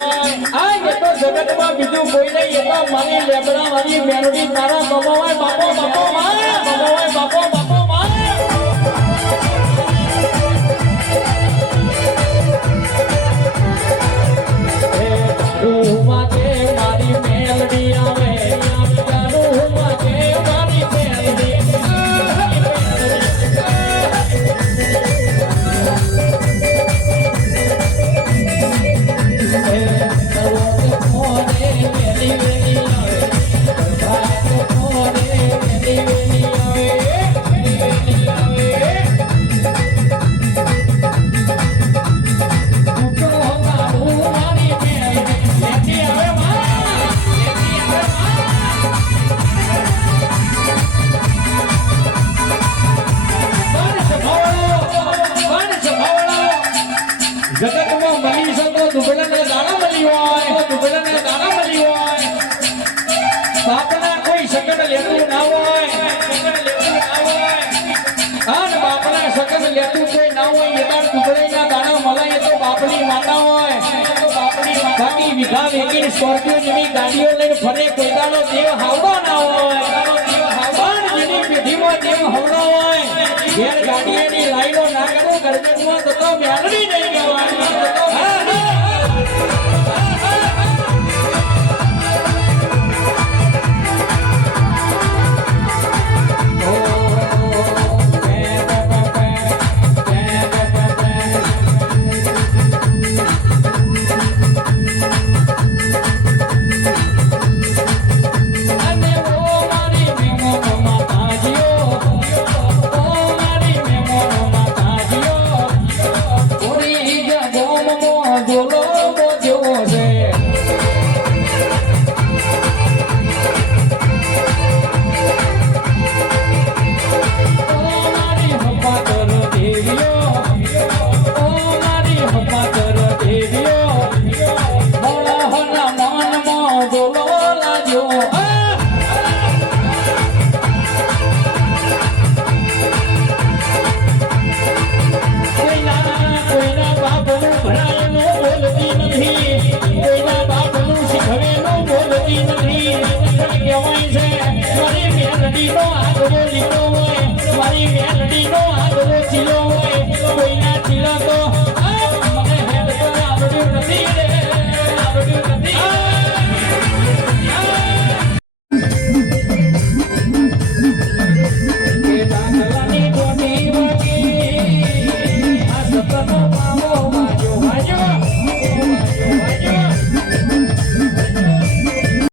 આ એ તો જગતમાં બીજું કોઈ નહીં. એ તો મારી લેબડા મારી મેરડી તારા કમાવાય બાપો બાપો માં કમાવાય બાપો બાપો માં. મારી મેલડી આવે મારી મેલડી જગતમાં મળી શકો દુબળાને દાણા મળી હોય દુબળાને દાણા મળી હોય બાપના કોઈ સગન લેતું ના હોય અને બાપના સગન લેતું કોઈ ના હોય એ તાર દુબળાના દાણા મળે એ તો બાપની માતા હોય બાકી વિઘા વેકીને સ્કોર્પિયો જેવી ગાડીઓ લઈને ફરે કોઈ દાડો દેવ હાવડો ના હોય જેની પેઢીમાં દેવ હવડો હોય ઘેર ગાડીઓની લાઈનો ના કરો ગરજનમાં તો મેલડી નહીં કહેવાય.